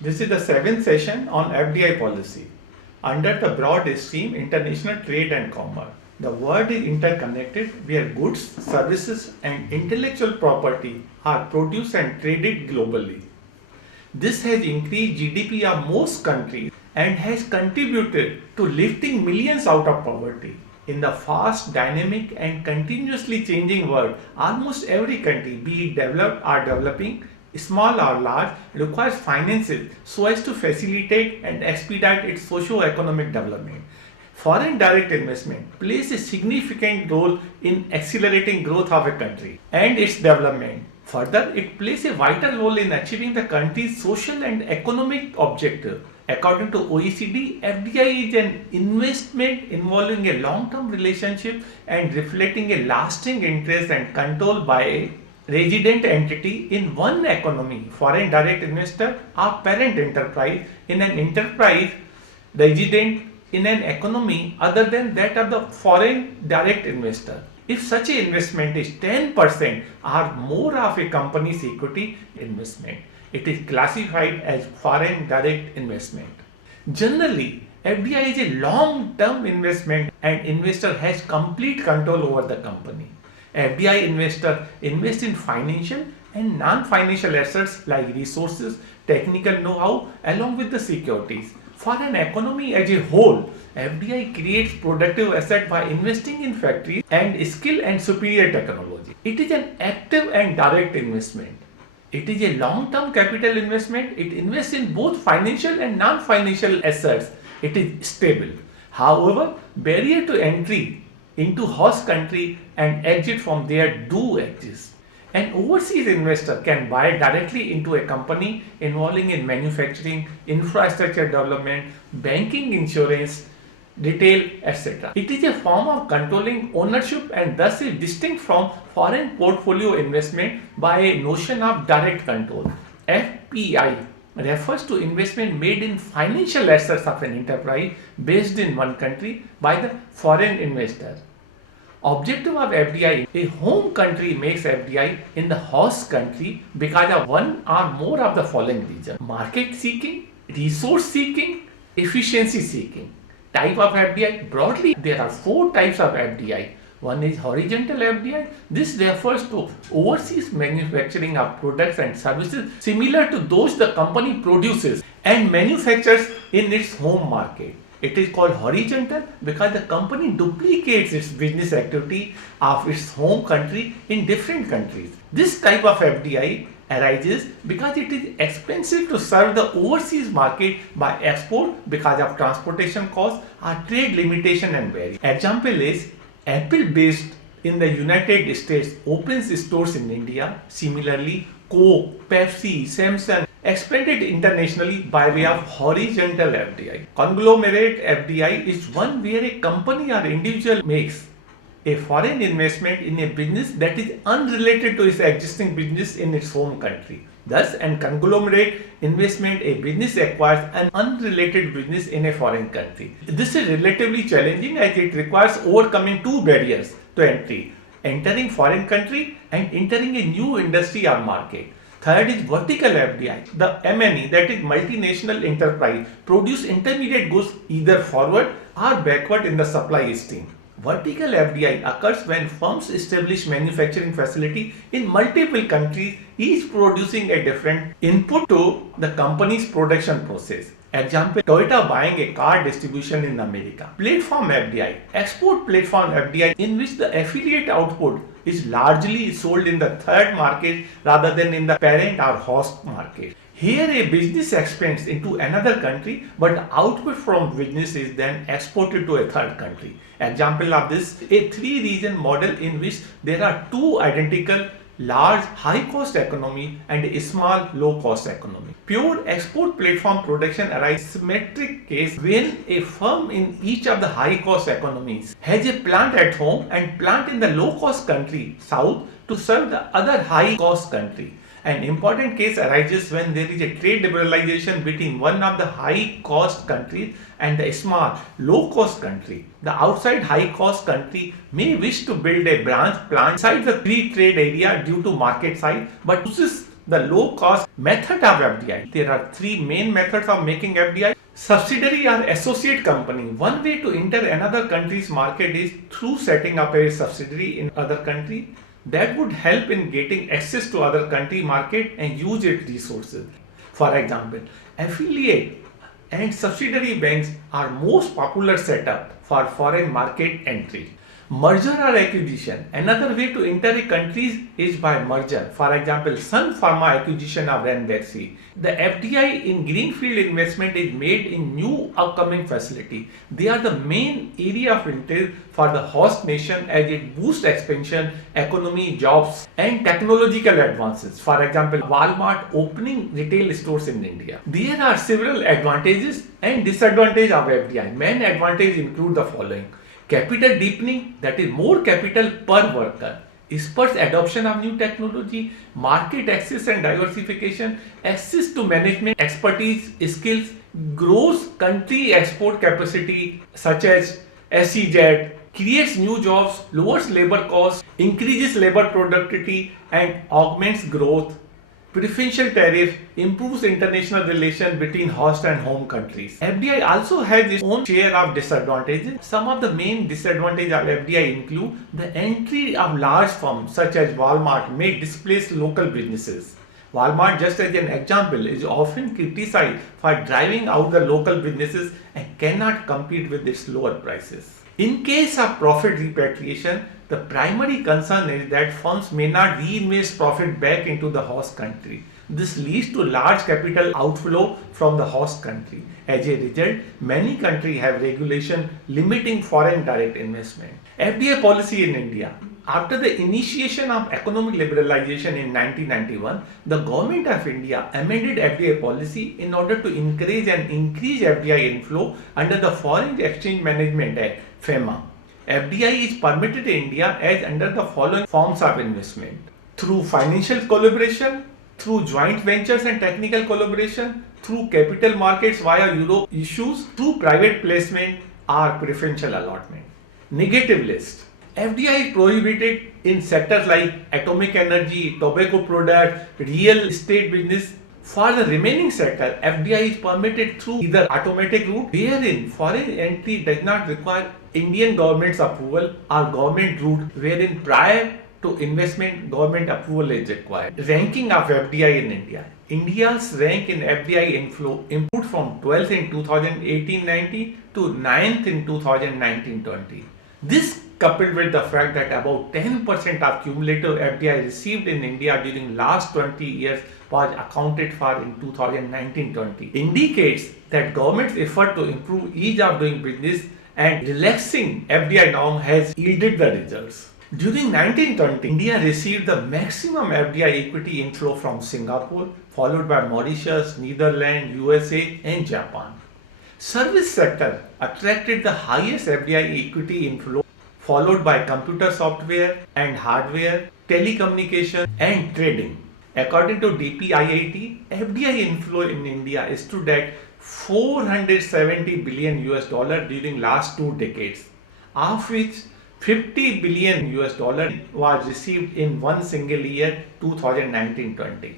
This is the seventh session on FDI policy. Under the broad stream international trade and commerce, the world is interconnected where goods, services and intellectual property are produced and traded globally. This has increased GDP of most countries and has contributed to lifting millions out of poverty. In the fast, dynamic and continuously changing world, almost every country, be it developed or developing, small or large, requires finances so as to facilitate and expedite its socio-economic development. Foreign direct investment plays a significant role in accelerating growth of a country and its development. Further, it plays a vital role in achieving the country's social and economic objective. According to OECD, FDI is an investment involving a long-term relationship and reflecting a lasting interest and control by a resident entity in one economy. Foreign direct investor are parent enterprise in an enterprise resident in an economy other than that of the foreign direct investor. If such an investment is 10% or more of a company's equity investment, it is classified as foreign direct investment. Generally, FDI is a long-term investment and investor has complete control over the company. FDI investor invest in financial and non-financial assets like resources, technical know-how along with the securities. For an economy as a whole, FDI creates productive asset by investing in factories and skill and superior technology. It is an active and direct investment. It is a long-term capital investment. It invests in both financial and non-financial assets. It is stable. However, barrier to entry into host country and exit from there do exist. An overseas investor can buy directly into a company involving in manufacturing, infrastructure development, banking, insurance, retail, etc. It is a form of controlling ownership and thus is distinct from foreign portfolio investment by a notion of direct control. FPI refers to investment made in financial assets of an enterprise based in one country by the foreign investor. Objective of FDI, a home country makes FDI in the host country because of one or more of the following reasons: market seeking, resource seeking, efficiency seeking. Type of FDI, broadly there are four types of FDI. One is horizontal FDI. This refers to overseas manufacturing of products and services similar to those the company produces and manufactures in its home market. It is called horizontal because the company duplicates its business activity of its home country in different countries. This type of FDI arises because it is expensive to serve the overseas market by export because of transportation costs or trade limitation and barriers. Example is Apple based in the United States opens stores in India. Similarly, Coke, Pepsi, Samsung expanded internationally by way of horizontal FDI. Conglomerate FDI is one where a company or individual makes a foreign investment in a business that is unrelated to its existing business in its home country. Thus, an conglomerate investment, a business acquires an unrelated business in a foreign country. This is relatively challenging as it requires overcoming two barriers to entry: entering foreign country and entering a new industry or market. Third is vertical FDI. The MNE, that is multinational enterprise, produce intermediate goods either forward or backward in the supply stream. Vertical FDI occurs when firms establish manufacturing facility in multiple countries, each producing a different input to the company's production process. Example, Toyota buying a car distribution in America. Platform FDI, export platform FDI in which the affiliate output is largely sold in the third market rather than in the parent or host market. Here a business expands into another country but output from business is then exported to a third country. Example of this, a three-region model in which there are two identical large high-cost economy and a small low-cost economy. Pure export platform production arises symmetric case when a firm in each of the high-cost economies has a plant at home and plant in the low-cost country south to serve the other high-cost country. An important case arises when there is a trade liberalization between one of the high-cost countries and the small, low-cost country. The outside high-cost country may wish to build a branch plant inside the free trade area due to market size, but uses The low cost method of FDI. There are three main methods of making FDI. Subsidiary or associate company. One way to enter another country's market is through setting up a subsidiary in other country. That would help in getting access to other country market and use its resources. For example, affiliate and subsidiary banks are most popular setup for foreign market entry. Merger or acquisition. Another way to enter a country is by merger. For example, Sun Pharma acquisition of Ranbaxy. The FDI in greenfield investment is made in new upcoming facility. They are the main area of interest for the host nation as it boosts expansion, economy, jobs and technological advances. For example, Walmart opening retail stores in India. There are several advantages and disadvantages of FDI. Main advantages include the following. Capital deepening, that is more capital per worker, spurs adoption of new technology, market access and diversification, access to management expertise, skills, grows country export capacity such as SEZ, creates new jobs, lowers labor costs, increases labor productivity and augments growth. Preferential tariff improves international relations between host and home countries. FDI also has its own share of disadvantages. Some of the main disadvantages of FDI include the entry of large firms such as Walmart may displace local businesses. Walmart, just as an example, is often criticized for driving out the local businesses and cannot compete with its lower prices. In case of profit repatriation, the primary concern is that firms may not reinvest profit back into the host country. This leads to large capital outflow from the host country. As a result, many countries have regulation limiting foreign direct investment. FDI policy in India. After the initiation of economic liberalization in 1991, the government of India amended FDI policy in order to encourage and increase FDI inflow under the Foreign Exchange Management Act, FEMA. FDI is permitted in India as under the following forms of investment: through financial collaboration, through joint ventures and technical collaboration, through capital markets via euro issues, through private placement or preferential allotment. Negative list. FDI is prohibited in sectors like atomic energy, tobacco products, real estate business. For the remaining sector, FDI is permitted through either automatic route, wherein foreign entry does not require Indian government's approval, or government route, wherein prior to investment government approval is required. Ranking of FDI in India. India's rank in FDI inflow improved from 12th in 2018-19 to 9th in 2019-20. This coupled with the fact that about 10% of cumulative FDI received in India during last 20 years was accounted for in 2019-20 indicates that government's effort to improve ease of doing business and relaxing FDI norm has yielded the results. During 1920, India received the maximum FDI equity inflow from Singapore, followed by Mauritius, Netherlands, USA and Japan. Service sector attracted the highest FDI equity inflow, followed by computer software and hardware, telecommunication and trading. According to DPIIT, FDI inflow in India stood at $470 billion during last 2 decades, of which $50 billion was received in one single year, 2019-20.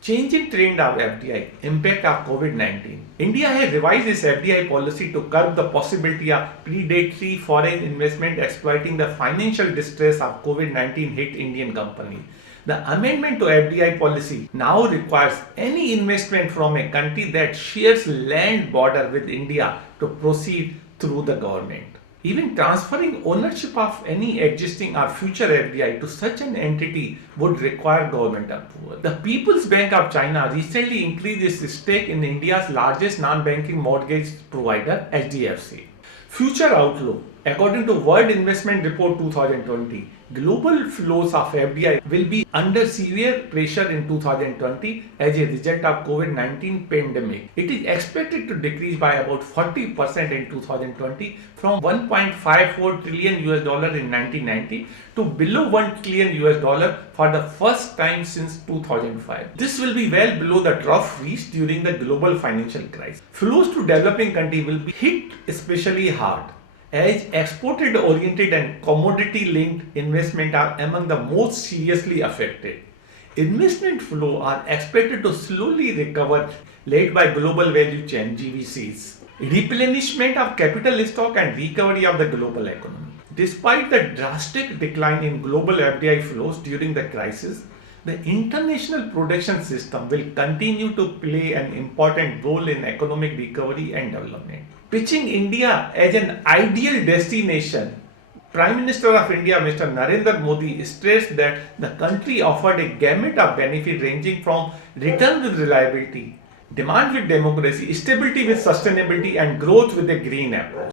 Changing trend of FDI, impact of COVID-19. India has revised its FDI policy to curb the possibility of predatory foreign investment exploiting the financial distress of COVID-19 hit Indian company. The amendment to FDI policy now requires any investment from a country that shares land border with India to proceed through the government. Even transferring ownership of any existing or future FDI to such an entity would require government approval. The People's Bank of China recently increased its stake in India's largest non-banking mortgage provider, HDFC. Future outlook. According to World Investment Report 2020, global flows of FDI will be under severe pressure in 2020 as a result of COVID-19 pandemic. It is expected to decrease by about 40% in 2020 from $1.54 trillion in 1990 to below $1 trillion for the first time since 2005. This will be well below the trough reached during the global financial crisis. Flows to developing countries will be hit especially hard, as exported-oriented and commodity-linked investment are among the most seriously affected. investment flow are expected to slowly recover, led by global value chain (GVCs), replenishment of capital stock, and recovery of the global economy. Despite the drastic decline in global FDI flows during the crisis, the international production system will continue to play an important role in economic recovery and development. Pitching India as an ideal destination, Prime Minister of India, Mr. Narendra Modi, stressed that the country offered a gamut of benefits ranging from return with reliability, demand with democracy, stability with sustainability, and growth with a green approach.